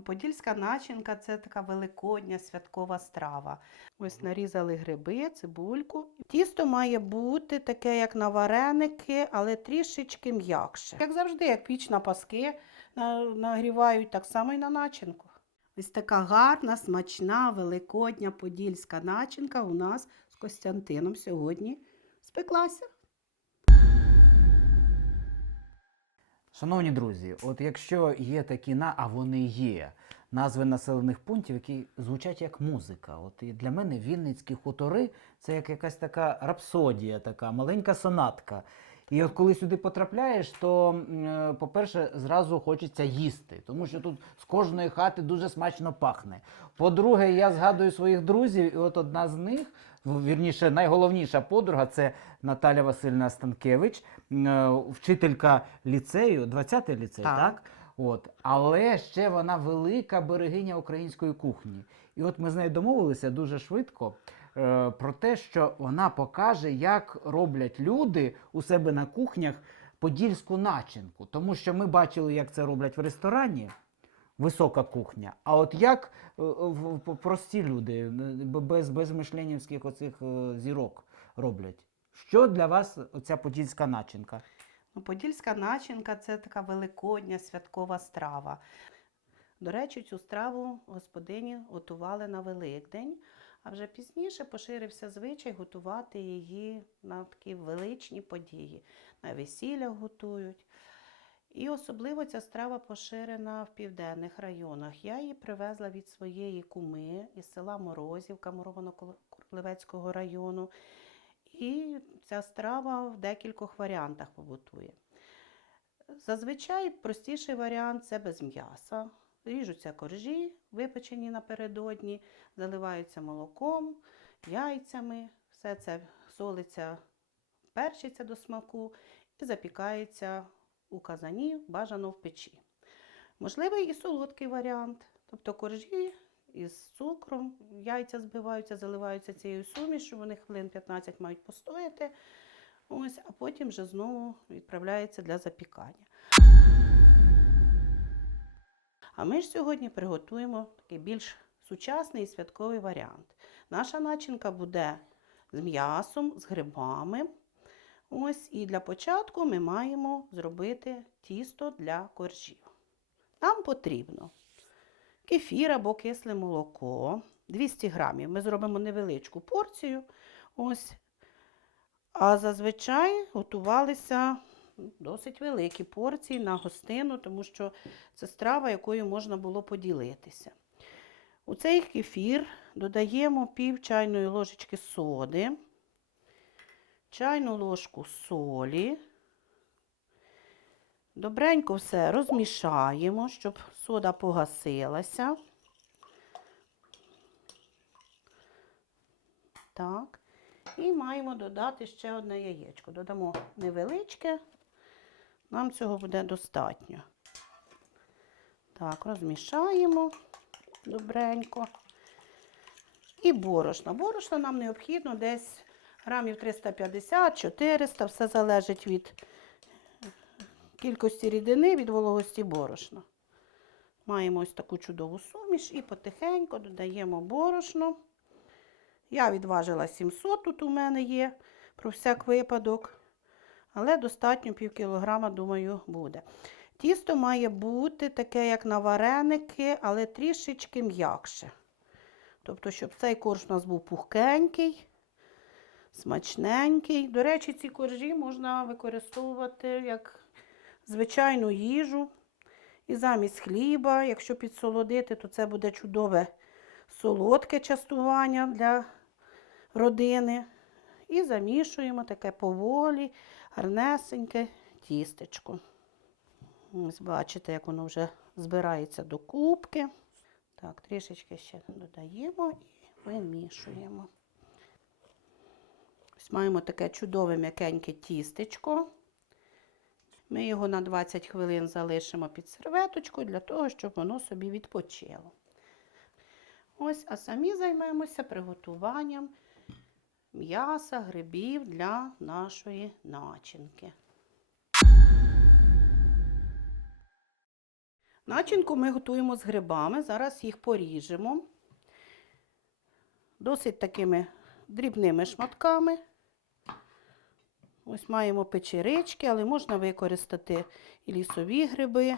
Подільська начинка це така великодня святкова страва. Ось нарізали гриби, цибульку. Тісто має бути таке, як на вареники, але трішечки м'якше. Як завжди, як піч на паски нагрівають, так само і на начинку. Ось така гарна, смачна, великодня подільська начинка у нас з Костянтином сьогодні спеклася. Шановні друзі, от якщо є такі на, а вони є, назви населених пунктів, які звучать як музика. От і для мене Вінницькі хутори це як якась така рапсодія, така маленька сонатка. І от коли сюди потрапляєш, то, е, по-перше, зразу хочеться їсти, тому що тут з кожної хати дуже смачно пахне. По-друге, я згадую своїх друзів, і от одна з них, вірніше, найголовніша подруга це Наталя Васильівна Станкевич, е, вчителька ліцею, 20-й ліцей, так? Так. От. Але ще вона велика берегиня української кухні. І от ми з нею домовилися дуже швидко е, про те, що вона покаже, як роблять люди у себе на кухнях подільську начинку. Тому що ми бачили, як це роблять в ресторані. Висока кухня. А от як е, в- прості люди, е, без, без мишленівських оцих е, зірок роблять? Що для вас оця подільська начинка? Ну, Подільська начинка це така великодня святкова страва. До речі, цю страву господині готували на Великдень, а вже пізніше поширився звичай готувати її на такі величні події. На весіллях готують. І особливо ця страва поширена в південних районах. Я її привезла від своєї куми із села Морозівка Муровано-Королевецького району. І ця страва в декількох варіантах побутує. Зазвичай простіший варіант це без м'яса. Ріжуться коржі, випечені напередодні, заливаються молоком, яйцями, все це солиться, перчиться до смаку і запікається у казані, бажано в печі. Можливий і солодкий варіант, тобто коржі із цукром, яйця збиваються, заливаються цією сумішю, вони хвилин 15 мають постояти. Ось, а потім вже знову відправляється для запікання. А ми ж сьогодні приготуємо такий більш сучасний і святковий варіант. Наша начинка буде з м'ясом, з грибами. Ось, і для початку ми маємо зробити тісто для коржів. Нам потрібно кефір або кисле молоко 200 грамів. Ми зробимо невеличку порцію. Ось. А зазвичай готувалися досить великі порції на гостину, тому що це страва, якою можна було поділитися. У цей кефір додаємо пів чайної ложечки соди, чайну ложку солі. Добренько все розмішаємо, щоб сода погасилася. Так. І маємо додати ще одне яєчко. Додамо невеличке, нам цього буде достатньо. Так, розмішаємо добренько. І борошно. Борошно нам необхідно десь грамів 350-400, все залежить від кількості рідини, від вологості борошна. Маємо ось таку чудову суміш і потихеньку додаємо борошно. Я відважила 700, тут у мене є про всяк випадок. Але достатньо пів кілограма, думаю, буде. Тісто має бути таке, як на вареники, але трішечки м'якше. Тобто, щоб цей корж у нас був пухкенький, смачненький. До речі, ці коржі можна використовувати як звичайну їжу. І замість хліба, якщо підсолодити, то це буде чудове солодке частування для родини. І замішуємо таке поволі, гарнесеньке тістечко. Ось бачите, як воно вже збирається до кубки. Так, трішечки ще додаємо і вимішуємо. Маємо таке чудове м'якеньке тістечко. Ми його на 20 хвилин залишимо під серветочкою для того, щоб воно собі відпочило. Ось, а самі займемося приготуванням м'яса, грибів для нашої начинки. Начинку ми готуємо з грибами. Зараз їх поріжемо. Досить такими дрібними шматками. Ось маємо печерички, але можна використати і лісові гриби,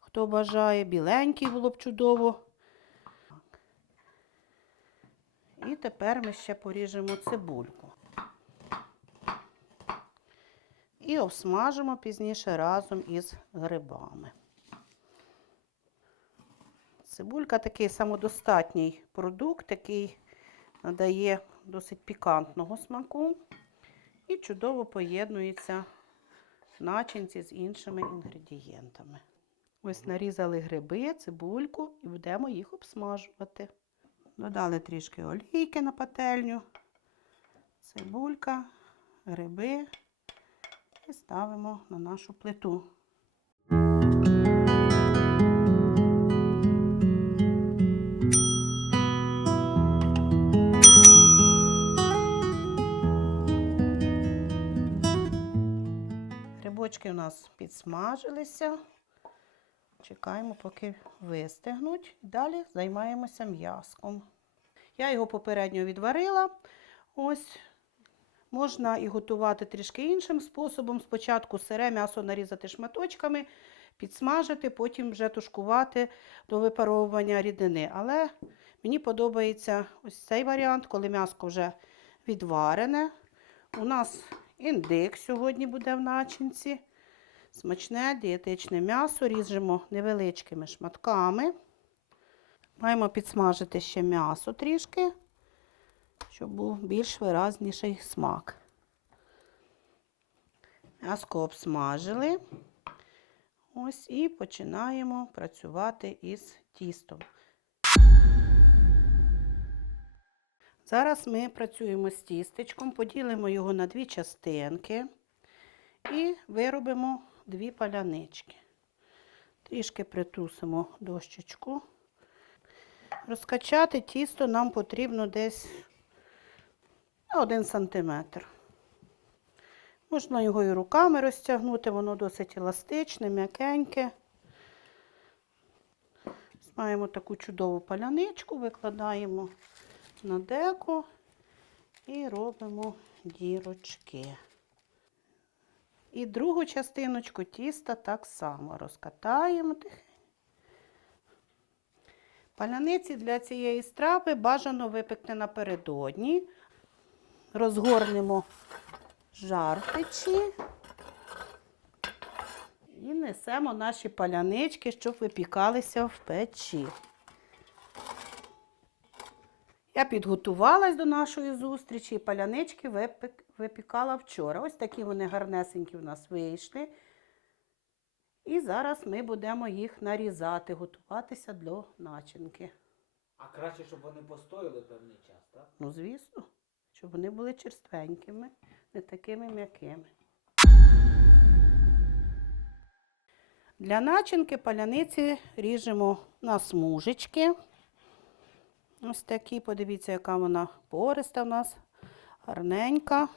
хто бажає. Біленький було б чудово. І тепер ми ще поріжемо цибульку. І обсмажимо пізніше разом із грибами. Цибулька такий самодостатній продукт, який надає досить пікантного смаку і чудово поєднується начинці з іншими інгредієнтами. Ось нарізали гриби, цибульку і будемо їх обсмажувати. Додали трішки олійки на пательню, цибулька, гриби і ставимо на нашу плиту. Підсмажилися. Чекаємо, поки вистигнуть. Далі займаємося м'яском. Я його попередньо відварила. Ось можна і готувати трішки іншим способом. Спочатку сире м'ясо нарізати шматочками, підсмажити, потім вже тушкувати до випаровування рідини. Але мені подобається ось цей варіант, коли м'яско вже відварене. У нас індик сьогодні буде в начинці. Смачне дієтичне м'ясо ріжемо невеличкими шматками. Маємо підсмажити ще м'ясо трішки, щоб був більш виразніший смак. М'яско обсмажили. Ось і починаємо працювати із тістом. Зараз ми працюємо з тістечком, поділимо його на дві частинки і виробимо дві палянички. Трішки притрусимо дощечку. Розкачати тісто нам потрібно десь на 1 см. Можна його і руками розтягнути, воно досить еластичне, м'якеньке. Маємо таку чудову паляничку, викладаємо на деко і робимо дірочки. І другу частиночку тіста так само розкатаємо. Паляниці для цієї страви бажано випекти напередодні. Розгорнемо жар в печі і несемо наші палянички, щоб випікалися в печі. Я підготувалась до нашої зустрічі і палянички випек- випікала вчора. Ось такі вони гарнесенькі в нас вийшли. І зараз ми будемо їх нарізати, готуватися до начинки. А краще, щоб вони постояли певний час, так? Ну, звісно, щоб вони були черственькими, не такими м'якими. Для начинки паляниці ріжемо на смужечки. Ось такі, подивіться, яка вона пориста в нас, гарненька.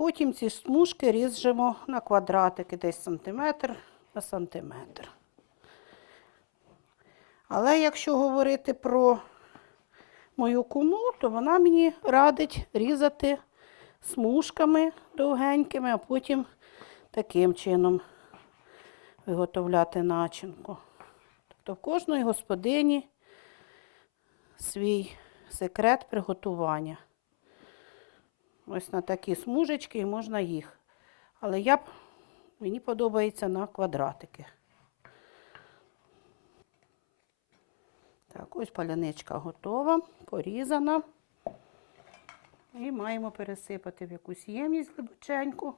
Потім ці смужки ріжемо на квадратики, десь сантиметр на сантиметр. Але якщо говорити про мою куму, то вона мені радить різати смужками довгенькими, а потім таким чином виготовляти начинку. Тобто в кожної господині свій секрет приготування. Ось на такі смужечки і можна їх. Але я б, мені подобається на квадратики. Так, ось паляничка готова, порізана. І маємо пересипати в якусь ємність глибоченьку.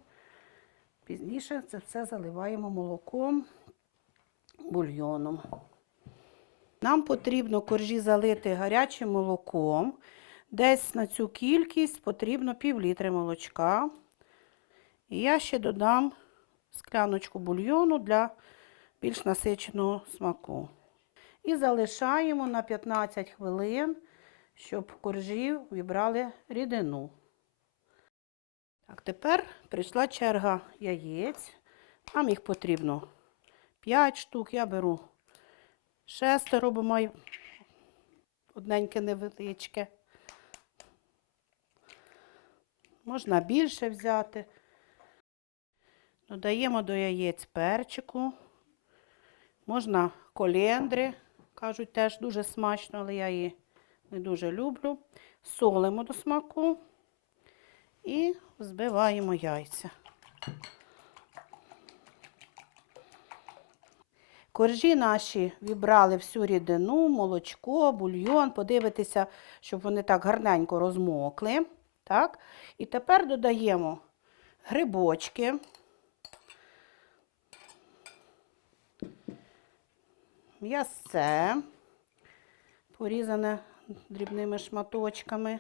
Пізніше це все заливаємо молоком, бульйоном. Нам потрібно коржі залити гарячим молоком. Десь на цю кількість потрібно пів літри молочка. І я ще додам скляночку бульйону для більш насиченого смаку. І залишаємо на 15 хвилин, щоб коржі вібрали рідину. Так, тепер прийшла черга яєць. Нам їх потрібно 5 штук, я беру шестеро, бо маю одненьке невеличке. Можна більше взяти. Додаємо до яєць перчику. Можна колендри, кажуть, теж дуже смачно, але я її не дуже люблю. Солимо до смаку і збиваємо яйця. Коржі наші вібрали всю рідину, молочко, бульйон. Подивитися, щоб вони так гарненько розмокли. Так? І тепер додаємо грибочки. М'ясце, порізане дрібними шматочками.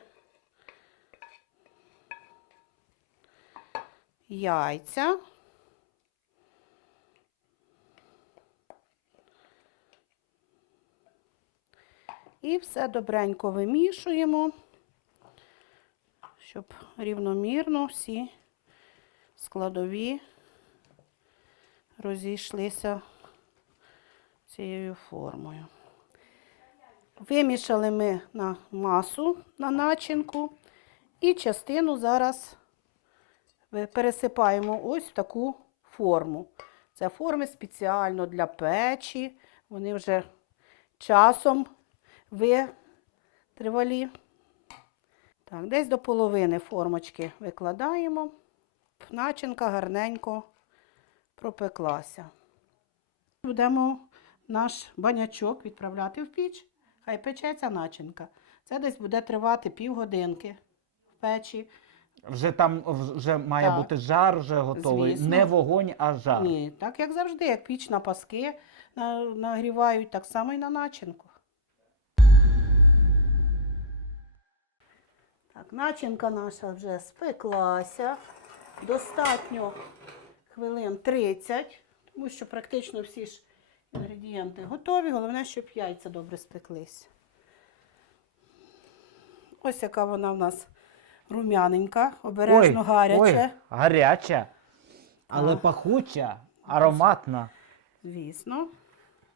Яйця. І все добренько вимішуємо, щоб рівномірно всі складові розійшлися цією формою. Вимішали ми на масу на начинку і частину зараз пересипаємо ось в таку форму. Це форми спеціально для печі. Вони вже часом витривалі. Так, десь до половини формочки викладаємо. Начинка гарненько пропеклася. Будемо наш банячок відправляти в піч. Хай печеться начинка. Це десь буде тривати півгодинки в печі. Вже там вже має Так. бути жар, вже готовий. Звісно. Не вогонь, а жар. Ні, так як завжди, як піч на паски нагрівають, так само і на начинку. Так, начинка наша вже спеклася. Достатньо хвилин 30, тому що практично всі ж інгредієнти готові. Головне, щоб яйця добре спеклись. Ось яка вона в нас рум'яненька, обережно ой, гаряче. Ой, гаряча, але А. пахуча, ароматна. Звісно.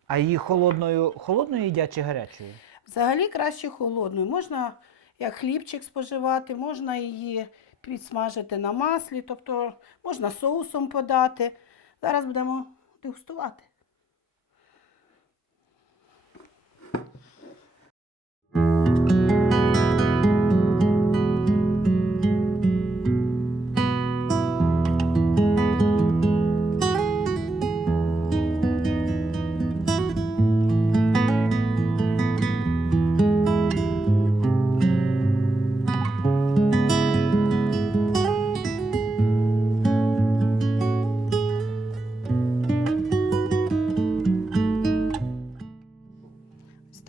А її холодною, холодною їдять чи гарячою? Взагалі краще холодною. Можна як хлібчик споживати, можна її підсмажити на маслі, тобто можна соусом подати. Зараз будемо дегустувати.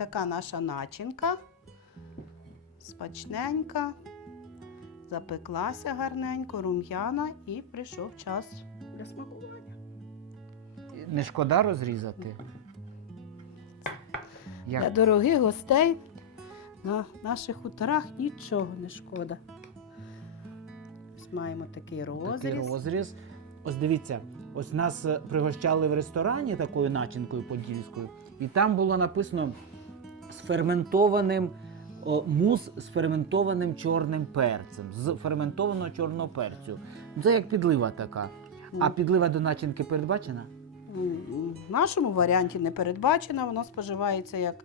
Така наша начинка. Смачненька, запеклася гарненько, рум'яна і прийшов час для смакування. Не шкода розрізати? Для дорогих гостей на наших хуторах нічого не шкода. Ось маємо такий розріз. Такий розріз. Ось дивіться, ось нас е, пригощали в ресторані такою начинкою подільською, і там було написано з ферментованим о, мус з ферментованим чорним перцем, з ферментованого чорного перцю. Це як підлива така. А підлива до начинки передбачена? В нашому варіанті не передбачена, воно споживається як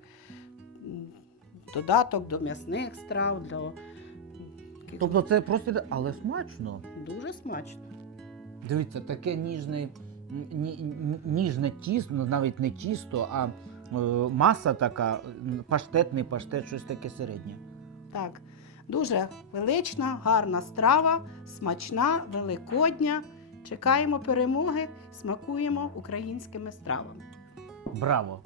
додаток до м'ясних страв, для Тобто це просто, але смачно. дуже смачно. Дивіться, таке ніжне, ні- ні- ніжне тісто, ну, навіть не тісто, а маса така, паштетний паштет, щось таке середнє. Так, дуже велична, гарна страва, смачна, великодня. Чекаємо перемоги, смакуємо українськими стравами. Браво!